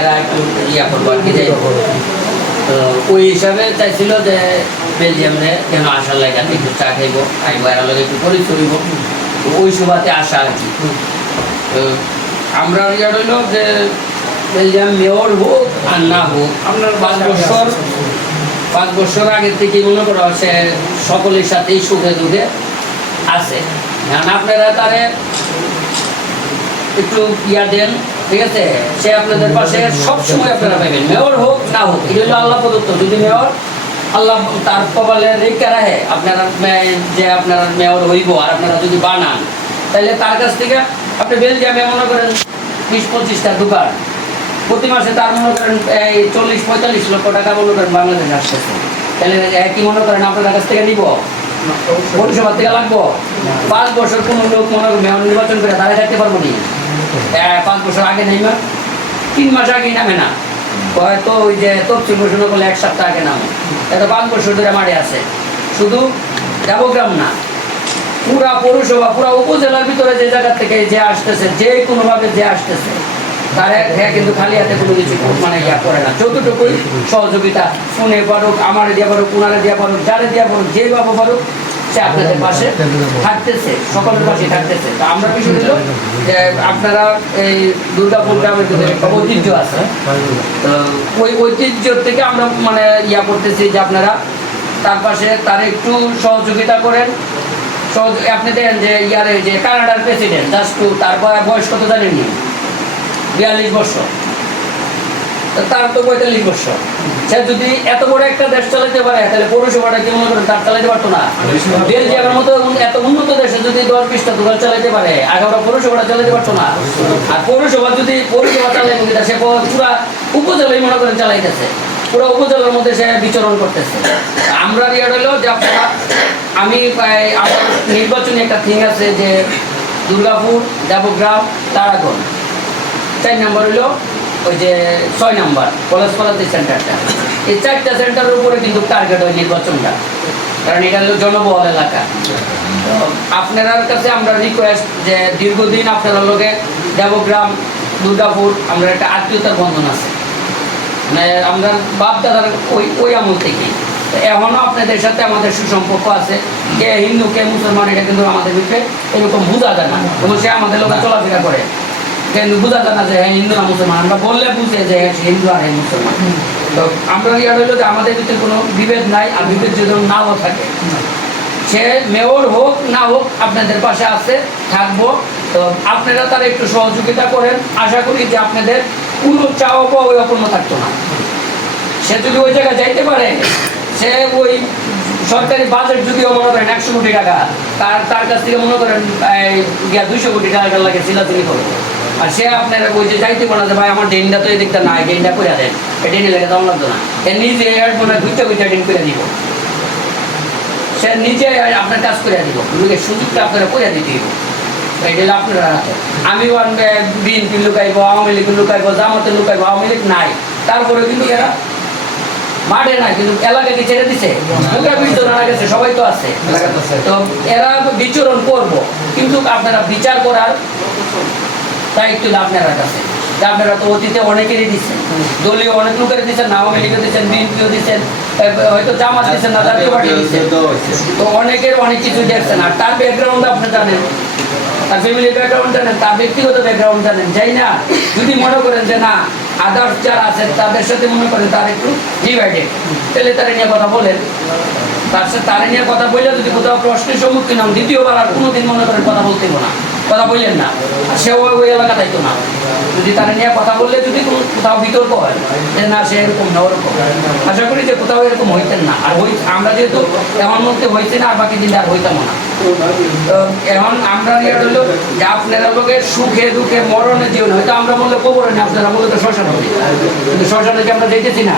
এরা একটু ইয়া করবো আর কি, যাই হোক। তো ওই হিসাবে চাইছিল যে বেলজিয়ামে কেন আসার লাগে একটু চা খাইব, খাইব এরা লোক একটু পরিচয় হইব, ওই সুবাদে আসা আর কি। তো আমরা ইয়া রইল যে বেলজিয়াম মেয়র হোক আর না হোক, আপনার 5 বছর আগের থেকে মনে করা হচ্ছে সকলের সাথেই সুখে দুঃখে আছে। আপনারা তারে একটু ইয়া দেন, ঠিক আছে, সে আপনাদের পাশে সবসময় আপনারা পাবেন, মেয়র হোক না হোক। এটা হলো আল্লাহ প্রদত্ত। যদি মেয়র আল্লাহ তার কপালে রেখে রাখে আপনারা যে আপনারা মেয়র হইব আর আপনারা যদি বানান, তাহলে তার কাছ থেকে আপনি বেলজিয়ামে মনে করেন 20-25টা দোকান, প্রতি মাসে তার মনে করেন এই 40-45 লক্ষ টাকা মনে করেন বাংলাদেশে আসতেছে, তাহলে কি মনে করেন আপনার কাছ থেকে নিব? পরিষেবা থেকে লাগবো? 5 বছর কোনো লোক মনে করেন মেয়র নির্বাচন করে তারা যাইতে পারবো নি? 5 বছর আগে নেই না, 3 মাস আগেই নামে না, হয়তো ওই যে তফসিল ঘোষণা করলে 1 সপ্তাহ আগে নামে। এটা 5 বছর ধরে মাঠে আছে। শুধু দেবগ্রাম না, পুরা পৌরসভা, পুরা উপজেলার ভিতরে যে জায়গা থেকে যে আসতেছে, যে কোনোভাবে যে আসতেছে, তারা কিন্তু খালি হাতে কোনো কিছু মানে ইয়া করে না। যতটুকুই সহযোগিতা, ফোনে পারুক, আমার দিয়া পারুক, ওনারে দিয়া পারুক, যারে দিয়া পারুক, যেভাবে পারুক, সে আপনাদের পাশে থাকতেছে, সকলের পাশে থাকতেছে। তো আমরা বিষয় দিল যে আপনারা এই দুর্গাপুর গ্রামের ভিতরে একটা ঐতিহ্য আছে, তো ওই ঐতিহ্য থেকে আমরা মানে ইয়া করতেছি যে আপনারা তার পাশে তার একটু সহযোগিতা করেন। আপনি দেখেন যে ইয়ারে যে কানাডার প্রেসিডেন্ট জাস্টু, তার বয়স কত জানেননি? 42 বছর, তার তো 45 বছর। সে যদি এত বড় একটা দেশ চালাতে পারে, তাহলে পৌরসভাটা কি মনে করেন তার চালাতে পারতো না? বেলজিয়ামের মতো এত উন্নত দেশে যদি 10-20টা দোকান চালাতে পারে, 11টা পৌরসভাটা চালাতে পারতো না। আর পৌরসভা যদি পৌরসভা চালাই, সে পুরা উপজেলাই মনে করেন চালাইতেছে, পুরো উপজেলার মধ্যে সে বিচরণ করতেছে। আমরা ইয়ে হলো যে আপনারা, আমি আমার নির্বাচনী একটা থিং আছে যে দুর্গাপুর, দেবগ্রাম, তারাগঞ্জ, 4 নম্বর হলো ওই যে 6 নম্বর কলেজ কলেজের সেন্টারটা। এই 4টা সেন্টারের উপরে কিন্তু টার্গেট হয় নির্বাচনটা, কারণ এটা হলো জনবহুল এলাকা। তো আপনার কাছে আমরা রিকোয়েস্ট যে দীর্ঘদিন আপনারা লোকে দেবগ্রাম, দুর্গাপুর আমরা একটা আত্মীয়তার বন্ধন আছে, মানে আমরা বাপ দাদার ওই আমল থেকে এখনও আপনাদের সাথে আমাদের সুসম্পর্ক আছে। কে হিন্দু কে মুসলমান এটা কিন্তু আমাদের ভিতরে এরকম বোঝা যায় না, এবং সে আমাদের লোকে চলাফেরা করে, কিন্তু বোঝা যায় না যে হ্যাঁ হিন্দু না মুসলমান। আমরা বললে বুঝে যে সে হিন্দু আর হ্যাঁ মুসলমান। তো আমরা ইয়া হইলো যে আমাদের ভিতরে কোনো বিভেদ নাই, আর বিভেদ যদি নাও থাকে, সে মেয়র হোক না হোক আপনাদের পাশে আছে, থাকবো। তো আপনারা তার একটু সহযোগিতা করেন, আশা করি যে আপনাদের কোনো চাওয়া পাওয়া ওই অপূর্ণ থাকতো না। সে যদি ওই জায়গায় যাইতে পারে, সে ওই সরকারি বাজেট যদিও মনে করেন 100 কোটি টাকা, তার কাছ থেকে মনে করেন 200 কোটি টাকা লাগে চিলাচিলি করবো। আর সে আপনার ওই যে যাইতে পারে যে ভাই আমার ডেনটা তো এই দিকটা নাই, ডেনটা করে দেন, ডেনে লেগে তেমন লাগতো না, এ নিজে মনে হয় 2টা ডেন করে দিব, সে নিজে আপনার কাজ করে দিব, সুযোগটা আপনারা করে দিতে দিব। এটা আপনারা আমি বিএনপি লুকাইবো, আওয়ামী লীগ লুকাইবো, জামাতে লুকাইবো, আওয়ামী লীগ নাই, তারপরে কিন্তু এরা মাঠে নাই, কিন্তু এলাকাকে ছেড়ে দিছে, গেছে, সবাই তো আছে। তো এরা বিচরণ করবো, কিন্তু আপনারা বিচার করার দায়িত্ব আপনারা কাছে। আপনারা তো অতীতে অনেকেরই দিচ্ছেন, দলীয় অনেক লোকের দিচ্ছেন, আওয়ামী লীগও দিচ্ছেন, বিএনপিও দিচ্ছেন, হয়তো জামাত দিচ্ছেন না, জাতীয় পার্টি দিচ্ছেন, তো অনেকের অনেক কিছু দেখছেন। আর তার ব্যাকগ্রাউন্ড আপনি জানেন, তার ফ্যামিলির ব্যাকগ্রাউন্ড জানেন, তার ব্যক্তিগত ব্যাকগ্রাউন্ড জানেন, যাই না যদি মনে করেন যে না আদার্স যারা আছেন তাদের সাথে মনে করেন তার একটু ডিভাইডেড, তাহলে তারা নিয়ে কথা বলেন, তার সাথে তারা নিয়ে কথা বললে যদি কোথাও প্রশ্নের সম্মুখীন হন, দ্বিতীয়বার আর কোনোদিন মনে করেন কথা বলতেই না, কথা বললেন না, আর সেও ওই এলাকা থাকতো না। যদি তারা নিয়ে কথা বললে যদি কোথাও বিতর্ক হয় যে না সে এরকম না ওরকম, আশা করি যে কোথাও এরকম হইতেন না। আর আমরা যেহেতু এমন মধ্যে হইতে না, আর বাকি দিন আর হইতাম না। তো এখন আমরা ইয়ে হইল যে আপনারা লোকের সুখে দুঃখে মরণে জীবন, হয়তো আমরা বললে কবরে না, আপনারা বললে তো শ্মশান হবে, কিন্তু শ্মশানে কি আমরা যেতেছি না?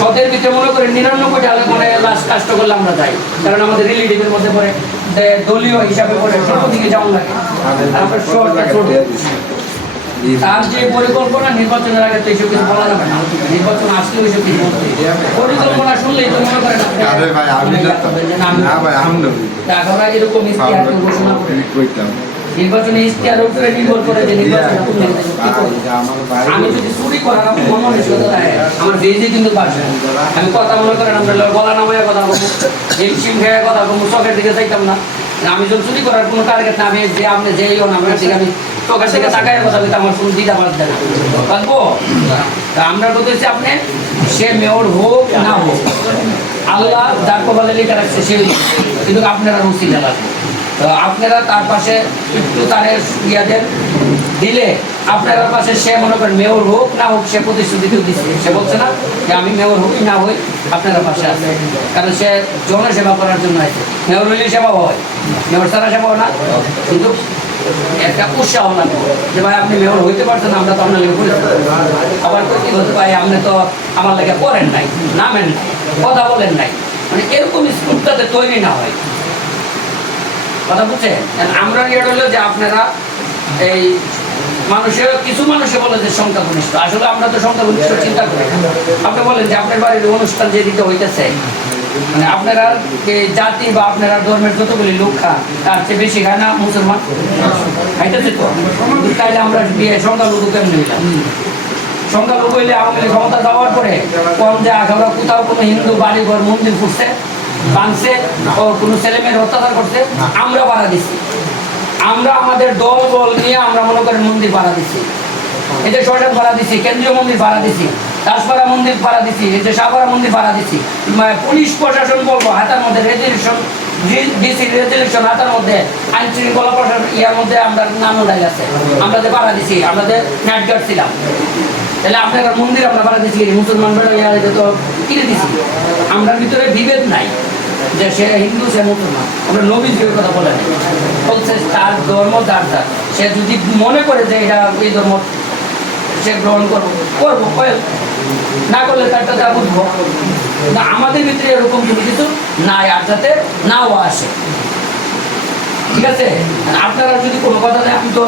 সতের ভিতরে মনে করি 99টা মানে লাস্ট কাজটা করলে আমরা যাই, কারণ আমাদের রিলেটিভের মধ্যে পড়ে, দলীয় হিসাবে পড়ে, সর্বদিকে যেমন লাগে। তার যে পরিকল্পনা নির্বাচনের আগে তো এইসব কিছু বলা যাবে না, নির্বাচন আসলে ওইসব কিছু বলতে পরিকল্পনা শুনলেই তো মনে করেন এরকম ঘোষণা করে নির্বাচনী ইশতেহারের উপরে নির্ভর করে যে নির্বাচন আমি যদি চুরি করার মনে আমার বেজে কিন্তু পারবে আমি কথা মনে করেন আমরা গলা নামায় কথা বলবো হিমশিম খেয়ে কথা বলবো চোখের দিকে চাইতাম না আমি যদি চুরি করার কোনো টার্গেট না আমি যে আপনি যেই হন আমার দিকে আমি চোখের দিকে তাকায় কথা বলতে আমার কোনো দিদা পারতে না পারবো আমরা বলতেছি আপনি সে মেয়র হোক না হোক আল্লাহ যার কপালে লেখা রাখছে সে কিন্তু আপনারা রুচিলা লাগবে তো আপনারা তার পাশে একটু তারের ইয়াদের দিলে আপনারা পাশে সে মনে করেন মেয়র হোক না হোক সে প্রতিশ্রুতি দিচ্ছে সে বলছে না যে আমি মেয়র হই না হই আপনারা পাশে আছে কারণ সে জনসেবা করার জন্য আছে মেয়র হইলে সেবা হয় মেয়র ছাড়া সেবা হয় না কিন্তু একটা উৎসাহ লাগবে যে ভাই আপনি মেয়র হইতে পারছেন আমরা তো আপনার লেগে করেছি আবার কি বলতে পারি আপনি তো আমার লেগে করেন নাই নামেন নাই কথা বলেন নাই মানে এরকম স্কুলটাতে তৈরি না হয় কথা বুঝছেন আমরা এটা হলো যে আপনারা এই মানুষের কিছু মানুষে বলে যে সংখ্যাগরিষ্ঠ আসলে আমরা তো সংখ্যাগরিষ্ঠ চিন্তা করি আপনি বলেন যে আপনার বাড়ির অনুষ্ঠান যেদিকে হইতেছে মানে আপনারা জাতি বা আপনারা ধর্মের যতগুলি লোক খান তার চেয়ে বেশি খায় না মুসলমান খাইতেছে তো তাইলে আমরা বিয়ে সংখ্যালঘু কেমনি হইলাম সংখ্যালঘু হইলে আওয়ামী লীগ ক্ষমতা যাওয়ার পরে কম যে আমরা কোথাও কোনো হিন্দু বাড়িঘর মন্দির ফুটছে বাংছে ও কোনো ছেলে মেয়ের অত্যাচার করছে আমরা বাড়া দিচ্ছি আমরা আমাদের দল বল নিয়ে আমরা মনে করেন মন্দির ভাড়া দিচ্ছি এই যে শ্মশান ভাড়া দিচ্ছি কেন্দ্রীয় মন্দির ভাড়া দিচ্ছি দাসপাড়া মন্দির ভাড়া দিচ্ছি এই যে সাপাড়া মন্দির ভাড়া দিচ্ছি পুলিশ প্রশাসন বলবো হাতের মধ্যে রেজুলেশন ডিসি রেজুলেশন হাতের মধ্যে আইন শৃঙ্খলা প্রশাসন ইয়ার মধ্যে আমরা নাম উঠাই আছে আমরা যে ভাড়া দিচ্ছি আমাদের নেট গার্ড ছিলাম তাহলে আপনার মন্দির আমরা ভাড়া দিচ্ছি মুসলমান তো কিনে দিচ্ছি আমরা ভিতরে বিভেদ নাই যে সে হিন্দু সে মুসলমান আমরা নবীর কথা বলে বলছে তার ধর্ম যার যার সে যদি মনে করে যে এটা এই ধর্ম সে গ্রহণ করবো না করলে তারটা যা বুঝবো না আমাদের ভিতরে এরকম কোনো কিছু নাই আর যাতে নাও আসে ঠিক আছে আপনারা যদি কোনো কথা দেয় আমি তো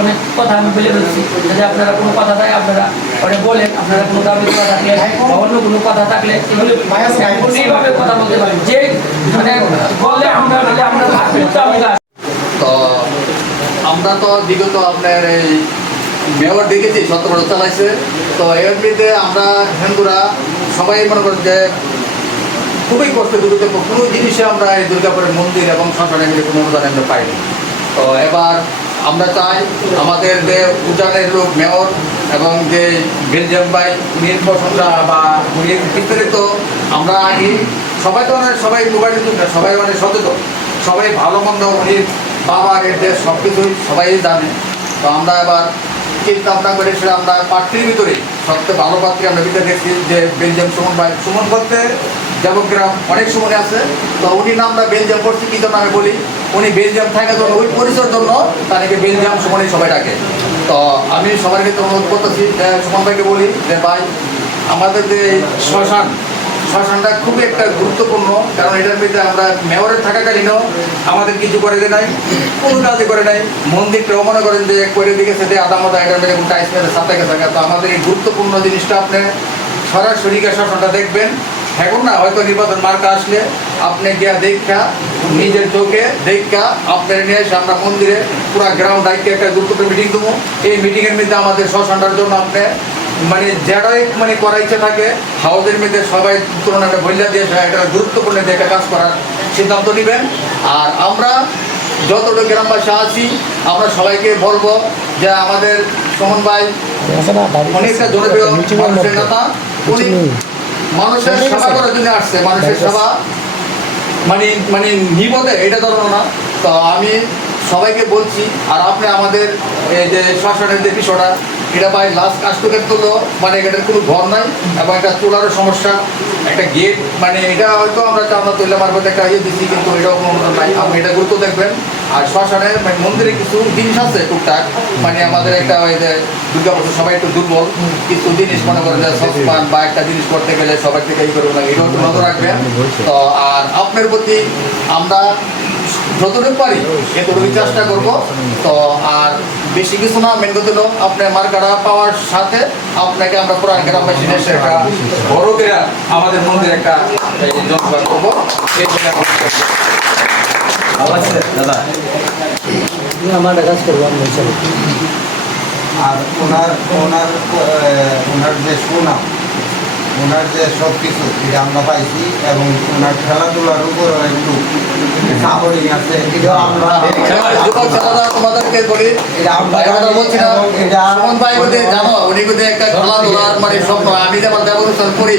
অনেক কথা আমি বলে বলছি যদি আপনারা কোনো কথা দেয় আপনারা অনেক বলেন আপনারা কোনো দাবি কথা থাকলে অন্য কোনো কথা থাকলে এইভাবে কথা বলতে পারেন যে মানে বললে আমরা তো আমরা তো বিগত আপনার এই মেয়র দেখেছি 17 বছর চালাইছে তো এর মধ্যে আমরা হিন্দুরা সবাই মনে করেন যে খুবই কষ্ট দুর্গত কোনো জিনিসে আমরা এই দুর্গাপুরের মন্দির এবং শ্মশানে মিলে কোনো অনুদান আমরা পাইনি তো এবার আমরা চাই আমাদের যে উজানের লোক মেয়র এবং যে বেলজিয়াম বাই উনির প্রশংসা বা উনির ভিতরে তো আমরা আগে সবাই তো সবাই মোবাইল সবাই মানে সচেতন সবাই ভালো মন্দ উনির বাবা এদের সব কিছুই সবাই জানে তো আমরা এবার চিন্তা ভাবনা করে সেটা আমরা প্রার্থীর ভিতরে সবচেয়ে ভালো প্রার্থী আমরা ভিতরে দেখছি যে বেলজিয়াম সুমন ভাই সুমন বলতে যাবগ্রাম অনেক সুমনে আছে তো উনি নাম আমরা বেলজিয়াম করছি কি জন্য আমি বলি উনি বেলজিয়াম থাকার জন্য ওই পরিচয়ের জন্য তাদেরকে বেলজিয়াম সুমনে সবাই ডাকে তো আমি সবার ক্ষেত্রে অনুরোধ করতেছি যে সুমন ভাইকে বলি যে ভাই আমাদের যে শ্মশানটা খুবই একটা গুরুত্বপূর্ণ কারণ এটার মধ্যে আমরা মেয়রের থাকাকালীনও আমাদের কিছু করে দেয় নাই কোনো কাজই করে নাই মন্দিরটাও মনে করেন যে করে দিয়েছে যে আধা মতো এটার মধ্যে টাইস মেরে সাঁতাকে থাকে তো আমাদের এই গুরুত্বপূর্ণ জিনিসটা আপনি সরাসরি শ্মশানটা দেখবেন এখন না হয়তো নির্বাচন মার্কা আসলে আপনি গিয়া দেখা নিজের চোখে দেখা আপনার নিয়ে এসে আমরা মন্দিরে পুরো গ্রাউন্ড দায়িত্বে একটা গুরুত্বপূর্ণ মিটিং দেবো এই মিটিংয়ের মধ্যে আমাদের শ্মশানটার জন্য আপনি মানে যেটাই মানে করার ইচ্ছে থাকে হাউসের মধ্যে সবাই তুলনা একটা বইলা দিয়ে একটা গুরুত্বপূর্ণ দেখে কাজ করার সিদ্ধান্ত নেবেন আর আমরা যতটুকু গ্রামবাসী আছি আমরা সবাইকে বলবো যে আমাদের সুমন ভাই অনেকটা জনপ্রিয় মানুষের নেতা উনি মানুষের সেবা করার জন্য আসছে মানুষের সেবা মানে মানে নিবদে এটা ধরো না তো আমি সবাইকে বলছি আর আপনি আমাদের এই যে শ্মশানের যে বিষয়টা এটা ভাই লাস্ট কাস্টকের তো মানে এটার কোনো ঘর নাই এবং একটা চুলারও সমস্যা একটা গেট মানে এটা হয়তো আমরা চাঁদা তুলে মারফত একটা ইয়ে দিচ্ছি কিন্তু এটাও কোনো অনুদান নাই আপনি এটা গুরুত্ব দেখবেন আর শ্মশানের মন্দিরে কিছু জিনিস আছে টুকটাক মানে আমাদের একটা ওই যে দুর্গাপুজো সবাই একটু দুর্বল কিছু জিনিস মনে করেন যে সসপান বা একটা জিনিস করতে গেলে সবার থেকে এই করবো না এটাও একটু নজর রাখবেন তো আর আপনার প্রতি আমরা যতটুকু পারি এতটুকু চেষ্টা করবো তো আর বেশি কিছু না মেন কথা হলো আপনার মার্কাটা পাওয়ার সাথে আপনাকে আমরা পুরান গ্রামবাসী এসে একটা বড় করে আমাদের মন্দিরে একটা জনসভা করবো এই জন্য দাদা আমার কাজ করবো আমি চলো। আর ওনার যে সুনাম, ওনার যে সব কিছু এটা আমরা পাইছি, এবং ওনার খেলাধুলার উপর একটু সাপোর্টিং আছে, এটাও আমরা যুবক ছেলেরা তোমাদেরকে বলি, এটা আমরা ভাই কথা বলছি না, এটা সুমন ভাই বোধহয় জানো, উনি কিন্তু একটা খেলাধুলার মানে স্বপ্ন, আমি যেমন দেবগ্রাম করি,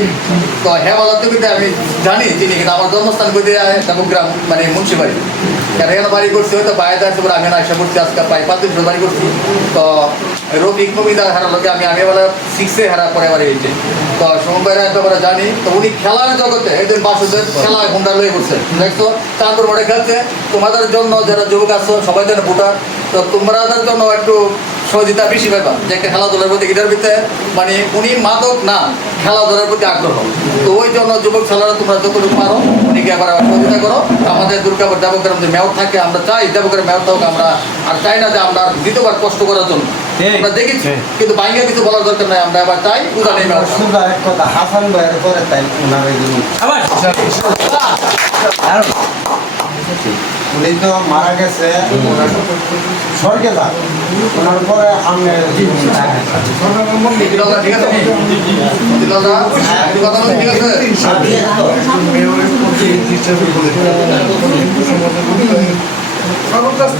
তো হ্যাঁ বলাতে কিন্তু আমি জানি তিনি, কিন্তু আমার জন্মস্থান করতে দেবগ্রাম মানে মুন্সিবাড়ি, কেন এখানে বাড়ি করছি, হয়তো বাইরে আসতে পারে, আমি আশা করছি আজকে প্রায় 5 দিন বাড়ি করছি। তো রফিক কবিতা হারার লোকে আমি বেলা 6-এ হারা পরে বাড়ি হয়েছে। তো সুমন ভাইরা ব্যাপারে জানি, তো উনি খেলার জগতে একদিন বাসুদের খেলা ঘন্টা লয়ে করছে, দেখছো চাঁদপুর মোড়ে খেলছে। তোমাদের জন্য যারা যুবক আছো সবাই যেন ভোটার, তো তোমাদের জন্য একটু সহযোগিতা বেশি পাইবা, যে একটা খেলাধুলার প্রতি এটার ভিতরে মানে উনি মাদক না, খেলাধুলার প্রতি আগ্রহ। তো ওই জন্য যুবক ছেলেরা তোমরা যতটুকু পারো উনিকে একবার সহযোগিতা করো। আমাদের দুর্গাপুর দেবগ্রাম যে মেয়র থাকে, আমরা চাই দেবগ্রাম মেয়র থাকুক, আমরা আর চাই না যে আমরা দ্বিতীয়বার কষ্ট করার জন্য, আমরা দেখেছি, কিন্তু বাইরে কিছু বলার দরকার নাই, আমরা এবার চাই উদানি মেয়র। শুধু এক কথা, হাসান ভাইয়ের পরে তাই ওনার এগুলো, উনি তো মারা গেছে, ওনার স্বর্গে যান, ওনার পরে আমরা দিলালদা ঠিক আছে, দিলালদা কথা বলছি ঠিক আছে।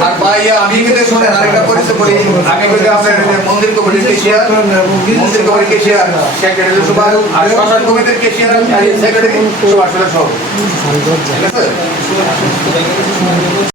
আর ভাই আমি কিন্তু শুনে আরেকটা পরিচয় করি, আমি কিন্তু আপনার মন্দির কমিটির কেশিয়ার, মন্দির কমিটির কেশিয়ার সেক্রেটারি সুভাষ, আর শ্মশান কমিটির কেশিয়ার আর সেক্রেটারি সুভাষ সহ, ঠিক আছে।